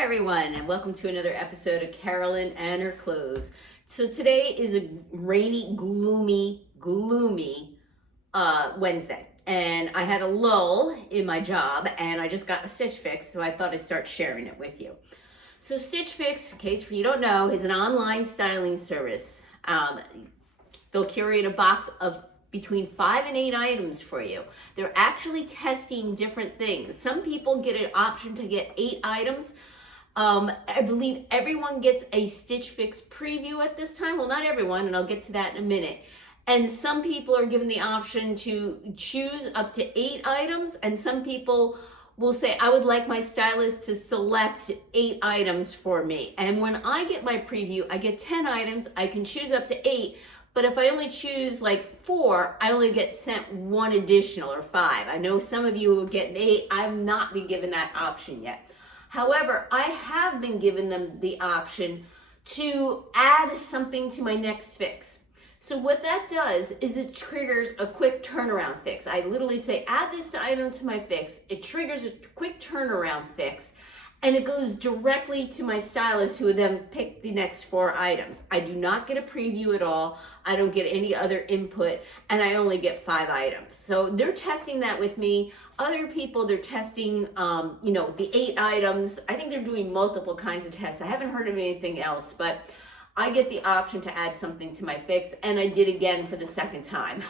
Hi everyone, and welcome to another episode of Carolyn and Her Clothes. So today is a rainy, gloomy Wednesday, and I had a lull in my job, and I just got a Stitch Fix, so I thought I'd start sharing it with you. So Stitch Fix, in case for you don't know, is an online styling service. They'll curate a box of between 5 and 8 items for you. They're actually testing different things. Some people get an option to get 8 items. I believe everyone gets a Stitch Fix preview at this time. Well, not everyone, and I'll get to that in a minute. And some people are given the option to choose up to 8 items, and some people will say, I would like my stylist to select 8 items for me. And when I get my preview, I get 10 items. I can choose up to 8, but if I only choose like 4, I only get sent 1 additional or 5. I know some of you will get 8. I've not been given that option yet. However, I have been given them the option to add something to my next fix. So what that does is it triggers a quick turnaround fix. I literally say, add this item to my fix. It triggers a quick turnaround fix, and it goes directly to my stylist, who would then pick the next 4 items. I do not get a preview at all. I don't get any other input, and I only get 5 items. So they're testing that with me. Other people, they're testing, the 8 items. I think they're doing multiple kinds of tests. I haven't heard of anything else, but I get the option to add something to my fix, and I did again for the second time.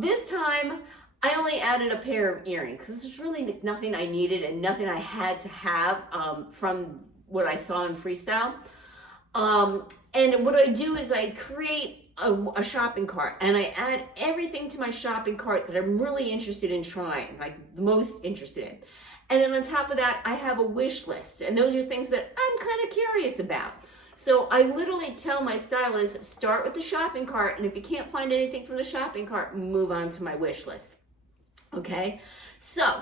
This time, I only added a pair of earrings. This is really nothing I needed and nothing I had to have from what I saw in Freestyle. And what I do is I create a shopping cart, and I add everything to my shopping cart that I'm really interested in trying, like the most interested in. And then on top of that, I have a wish list, and those are things that I'm kind of curious about. So I literally tell my stylist, start with the shopping cart, and if you can't find anything from the shopping cart, move on to my wish list. Okay, so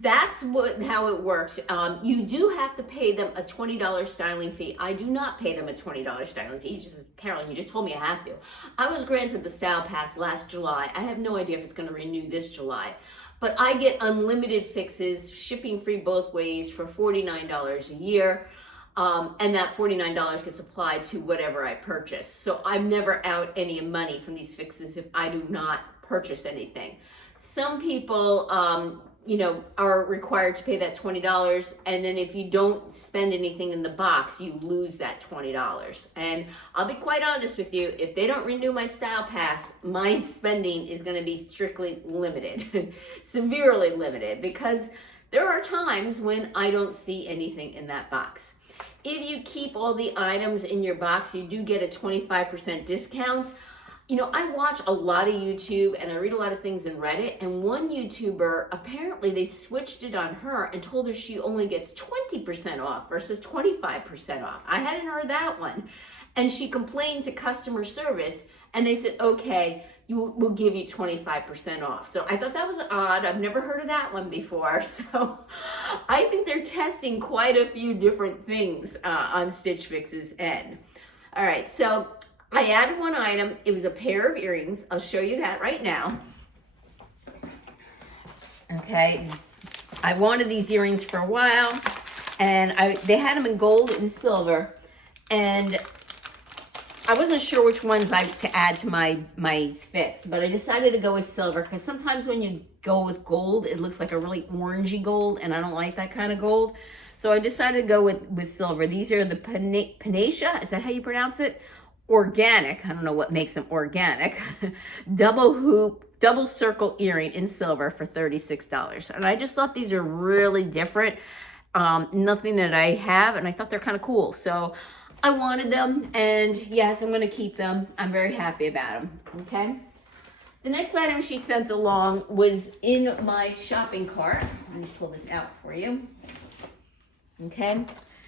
that's how it works. You do have to pay them a $20 styling fee. I do not pay them a $20 styling fee. Carolyn, you just told me I have to. I was granted the Style Pass last July. I have no idea if it's going to renew this July. But I get unlimited fixes, shipping free both ways, for $49 a year. And that $49 gets applied to whatever I purchase. So I'm never out any money from these fixes if I do not purchase anything. Some people, are required to pay that $20, and then if you don't spend anything in the box, you lose that $20. And I'll be quite honest with you, if they don't renew my Style Pass, my spending is going to be strictly limited, severely limited, because there are times when I don't see anything in that box. If you keep all the items in your box, you do get a 25% discount. I watch a lot of YouTube and I read a lot of things in Reddit, and one YouTuber, apparently they switched it on her and told her she only gets 20% off versus 25% off. I hadn't heard that one. And she complained to customer service, and they said, okay, we'll give you 25% off. So I thought that was odd. I've never heard of that one before. So I think they're testing quite a few different things on Stitch Fix's end. All right, so I added 1 item. It was a pair of earrings. I'll show you that right now. Okay, I wanted these earrings for a while, and they had them in gold and silver, and I wasn't sure which ones to add to my fix, but I decided to go with silver, because sometimes when you go with gold, it looks like a really orangey gold, and I don't like that kind of gold. So I decided to go with silver. These are the Panacea, is that how you pronounce it? Organic, I don't know what makes them organic, double circle earring in silver for $36. And I just thought these are really different. Nothing that I have, and I thought they're kind of cool. So I wanted them, and yes, I'm going to keep them. I'm very happy about them, okay? The next item she sent along was in my shopping cart. Let me pull this out for you. Okay,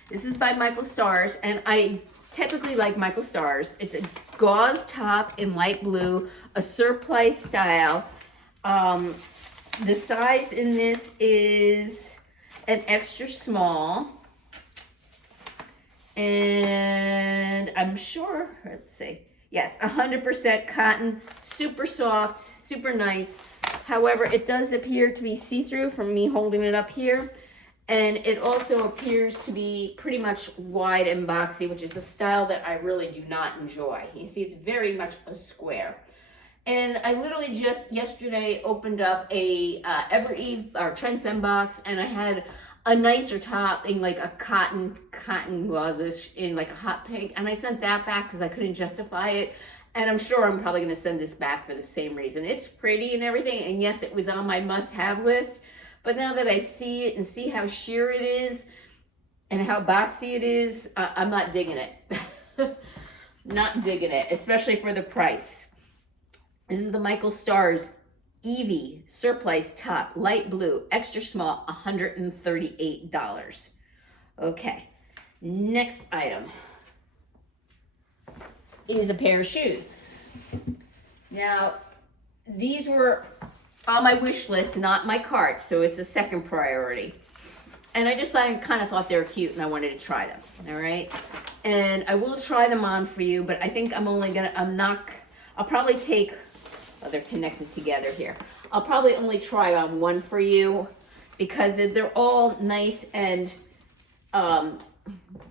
this is by Michael Stars, and I typically like Michael Stars. It's a gauze top in light blue, a surplice style. The size in this is an extra small. And I'm sure, let's see, yes, 100% cotton, super soft, super nice. However, it does appear to be see-through from me holding it up here. And it also appears to be pretty much wide and boxy, which is a style that I really do not enjoy. You see, it's very much a square. And I literally just yesterday opened up a Evereve or Trendsend box, and I had a nicer top in like a cotton gauze in like a hot pink, and I sent that back because I couldn't justify it. And I'm sure I'm probably going to send this back for the same reason. It's pretty and everything, and yes, it was on my must-have list. But now that I see it and see how sheer it is and how boxy it is, I'm not digging it. Not digging it, especially for the price. This is the Michael Stars Evie Surplice Top, light blue, extra small, $138. Okay, next item is a pair of shoes. Now, these were on my wish list, not my cart, so it's a second priority. And I just kind of thought they were cute, and I wanted to try them, all right? And I will try them on for you, but I think I'll probably take, oh, they're connected together here. I'll probably only try on one for you because they're all nice and,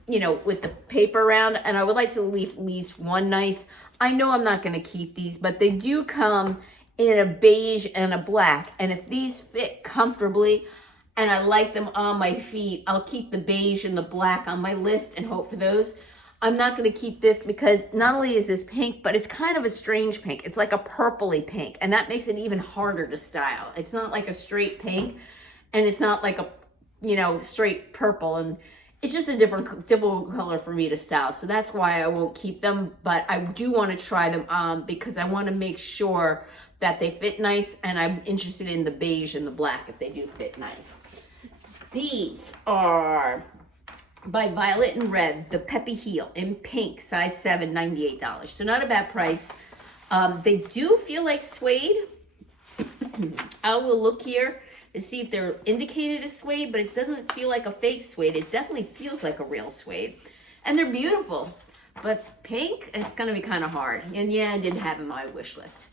you know, with the paper around, and I would like to leave at least one nice. I know I'm not going to keep these, but they do come in a beige and a black, and if these fit comfortably and I like them on my feet, I'll keep the beige and the black on my list and hope for those. I'm not going to keep this because not only is this pink, but it's kind of a strange pink. It's like a purpley pink, and that makes it even harder to style. It's not like a straight pink, and it's not like a, you know, straight purple, and it's just a different color for me to style. So that's why I won't keep them, but I do want to try them on because I want to make sure that they fit nice, and I'm interested in the beige and the black if they do fit nice. These are by Violet and Red, the Peppy Heel in pink, size 7, $98. So not a bad price. They do feel like suede. I will look here to see if they're indicated as suede, but it doesn't feel like a fake suede. It definitely feels like a real suede. And they're beautiful, but pink, it's gonna be kind of hard. And yeah, I didn't have it on my wish list.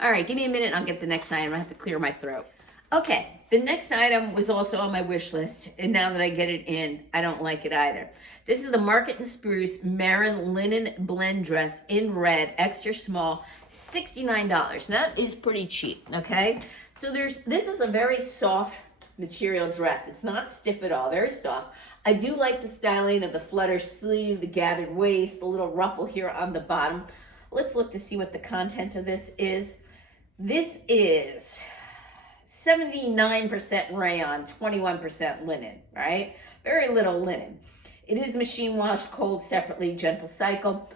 All right, give me a minute and I'll get the next item. I have to clear my throat. Okay, the next item was also on my wish list, and now that I get it in, I don't like it either. This is the Market and Spruce Marin Linen Blend Dress in red, extra small, $69. That is pretty cheap, okay? So this is a very soft material dress. It's not stiff at all, very soft. I do like the styling of the flutter sleeve, the gathered waist, the little ruffle here on the bottom. Let's look to see what the content of this is. This is 79% rayon, 21% linen, right? Very little linen. It is machine washed, cold separately, gentle cycle.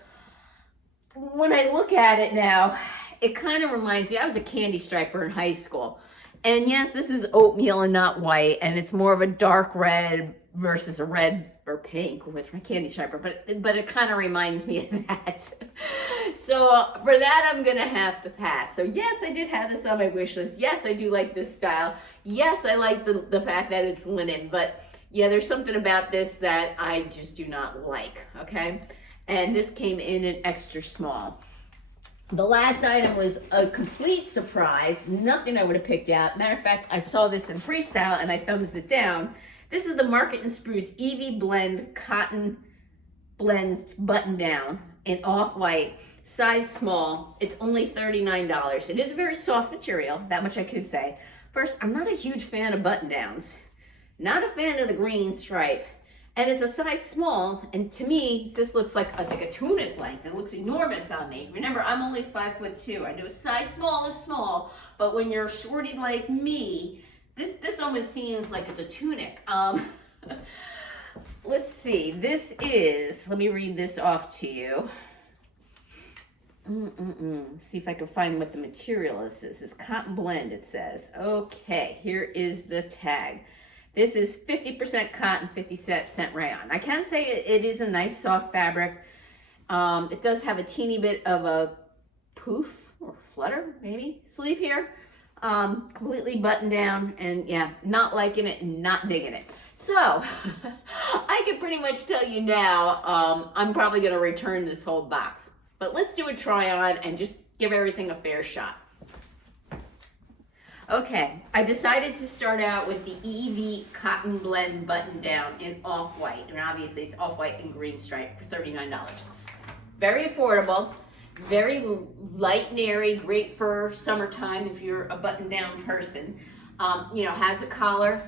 When I look at it now, it kind of reminds me, I was a candy striper in high school. And yes, this is oatmeal and not white, and it's more of a dark red versus a red or pink with my candy striper, but it kind of reminds me of that. So for that, I'm gonna have to pass. So yes, I did have this on my wish list. Yes, I do like this style. Yes, I like the fact that it's linen, but yeah, there's something about this that I just do not like, okay? And this came in an extra small. The last item was a complete surprise. Nothing I would have picked out. Matter of fact, I saw this in Freestyle and I thumbs it down. This is the Market and Spruce Evie Blend Cotton Blends Button Down in off-white, size small. It's only $39. It is a very soft material, that much I can say. First, I'm not a huge fan of button downs. Not a fan of the green stripe. And it's a size small, and to me, this looks like a tunic length. It looks enormous on me. Remember, I'm only 5'2". I know a size small is small, but when you're shorty like me, this almost seems like it's a tunic. Let's see, this is, let me read this off to you. See if I can find what the material is. This is cotton blend, it says. Okay, here is the tag. This is 50% cotton, 50% rayon. I can say it is a nice soft fabric. It does have a teeny bit of a poof or flutter, maybe, sleeve here. Completely buttoned down, and yeah, not liking it and not digging it. So, I can pretty much tell you now, I'm probably gonna return this whole box. But let's do a try on and just give everything a fair shot. Okay, I decided to start out with the EV Cotton Blend button down in off-white. And obviously it's off-white and green stripe for $39. Very affordable, very light and airy, great for summertime if you're a button-down person. You know, has a collar.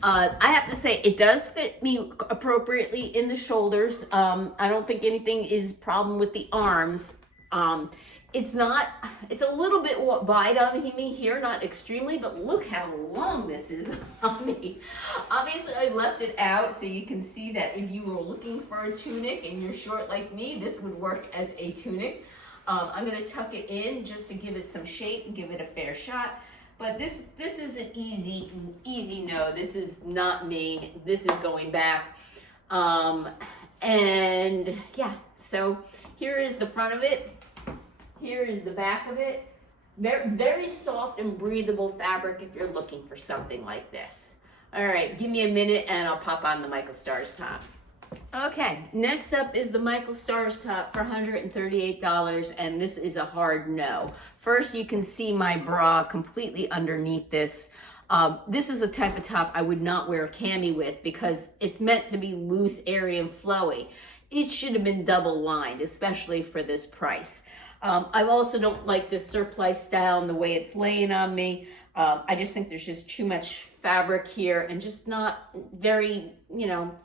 I have to say, it does fit me appropriately in the shoulders. I don't think anything is problem with the arms. It's a little bit wide on me here, not extremely, but look how long this is on me. Obviously, I left it out so you can see that if you were looking for a tunic and you're short like me, this would work as a tunic. I'm gonna tuck it in just to give it some shape and give it a fair shot. But this is an easy no. This is not me. This is going back. And yeah, so here is the front of it. Here is the back of it. Very, very soft and breathable fabric if you're looking for something like this. All right, give me a minute and I'll pop on the Michael Stars top. Okay, next up is the Michael Stars top for $138, and this is a hard no. First, you can see my bra completely underneath this. This is a type of top I would not wear a cami with because it's meant to be loose, airy, and flowy. It should have been double lined, especially for this price. I also don't like this surplice style and the way it's laying on me. I just think there's just too much fabric here and just not very, you know,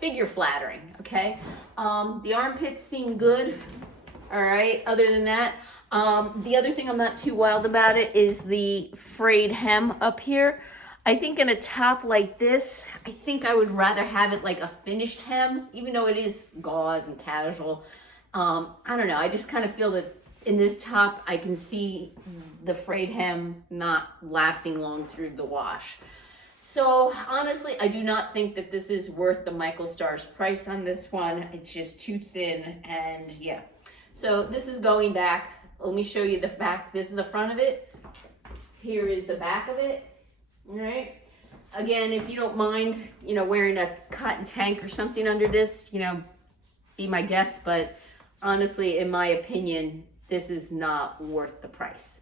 figure flattering, okay? The armpits seem good, all right? Other than that, the other thing I'm not too wild about it is the frayed hem up here. I think in a top like this, I think I would rather have it like a finished hem, even though it is gauze and casual. I don't know, I just kind of feel that in this top, I can see the frayed hem not lasting long through the wash. So honestly, I do not think that this is worth the Michael Stars price on this one. It's just too thin, and yeah. So this is going back. Let me show you the back. This is the front of it. Here is the back of it, all right? Again, if you don't mind, you know, wearing a cotton tank or something under this, you know, be my guest, but honestly, in my opinion, this is not worth the price.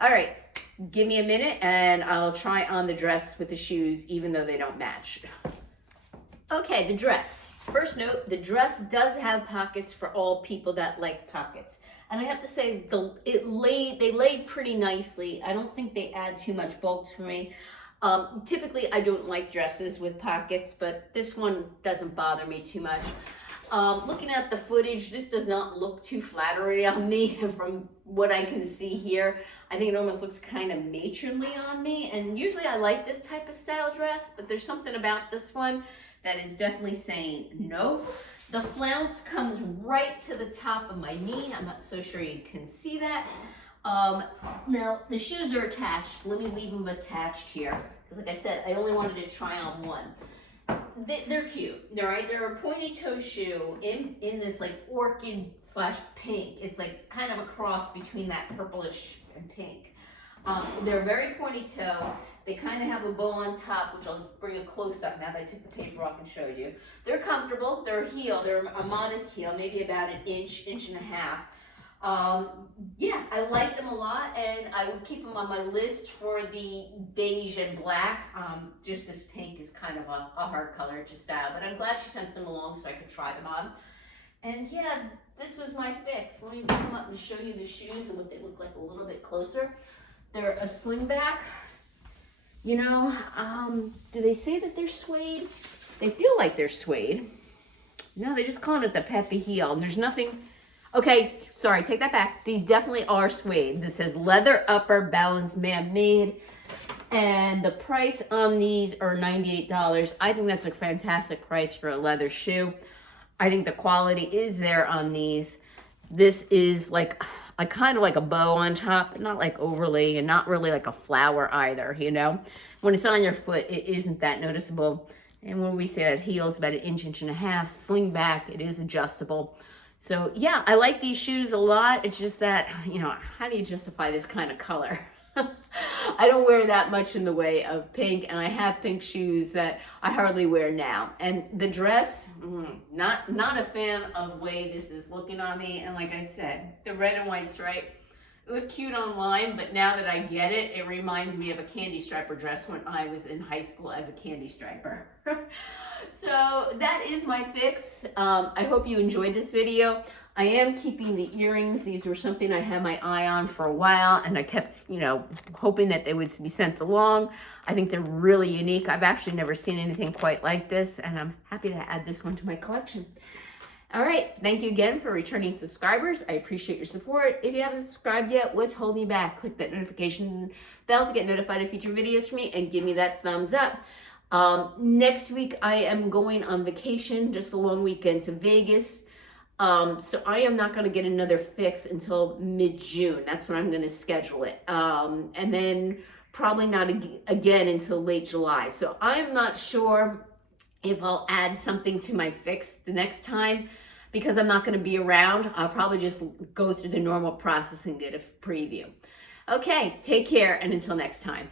All right, give me a minute and I'll try on the dress with the shoes, even though they don't match. Okay, the dress. First note, the dress does have pockets for all people that like pockets. And I have to say, they laid pretty nicely. I don't think they add too much bulk for me. Typically, I don't like dresses with pockets, but this one doesn't bother me too much. Looking at the footage, this does not look too flattering on me from what I can see here. I think it almost looks kind of matronly on me, and usually I like this type of style dress, but there's something about this one that is definitely saying no. The flounce comes right to the top of my knee. I'm not so sure you can see that. Now, the shoes are attached. Let me leave them attached here, because like I said, I only wanted to try on one. They're cute, all right? They're a pointy toe shoe in this like orchid / pink. It's like kind of a cross between that purplish and pink. They're very pointy toe. They kind of have a bow on top, which I'll bring a close up now that I took the paper off and showed you. They're comfortable. They're a heel. They're a modest heel, maybe about an inch and a half. Yeah, I like them a lot, and I would keep them on my list for the beige and black. Just this pink is kind of a hard color to style, but I'm glad she sent them along so I could try them on. And yeah, this was my fix. Let me come up and show you the shoes and what they look like a little bit closer. They're a slingback. You know, do they say that they're suede? They feel like they're suede. No, they're just calling it the peppy heel, and there's nothing. Okay, sorry, take that back. These definitely are suede. This says leather upper, balance man-made, and the price on these are $98. I think that's a fantastic price for a leather shoe. I think the quality is there on these. This is like kind of like a bow on top, not like overly, and not really like a flower either, you know? When it's on your foot, it isn't that noticeable. And when we say that heel is about an inch and a half, sling back, it is adjustable. So yeah, I like these shoes a lot. It's just that, you know, how do you justify this kind of color? I don't wear that much in the way of pink, and I have pink shoes that I hardly wear now. And the dress, not a fan of the way this is looking on me. And like I said, the red and white stripe, look cute online, but now that I get it, it reminds me of a candy striper dress when I was in high school as a candy striper. So that is my fix. I hope you enjoyed this video. I am keeping the earrings. These were something I had my eye on for a while, and I kept, hoping that they would be sent along. I think they're really unique. I've actually never seen anything quite like this, and I'm happy to add this one to my collection. All right, thank you again for returning subscribers. I appreciate your support. If you haven't subscribed yet, what's holding you back? Click that notification bell to get notified of future videos from me and give me that thumbs up. Next week, I am going on vacation, just a long weekend to Vegas. So I am not going to get another fix until mid-June. That's when I'm going to schedule it. And then probably not again until late July. So I'm not sure if I'll add something to my fix the next time, because I'm not going to be around. I'll probably just go through the normal process and get a preview. Okay, take care, and until next time.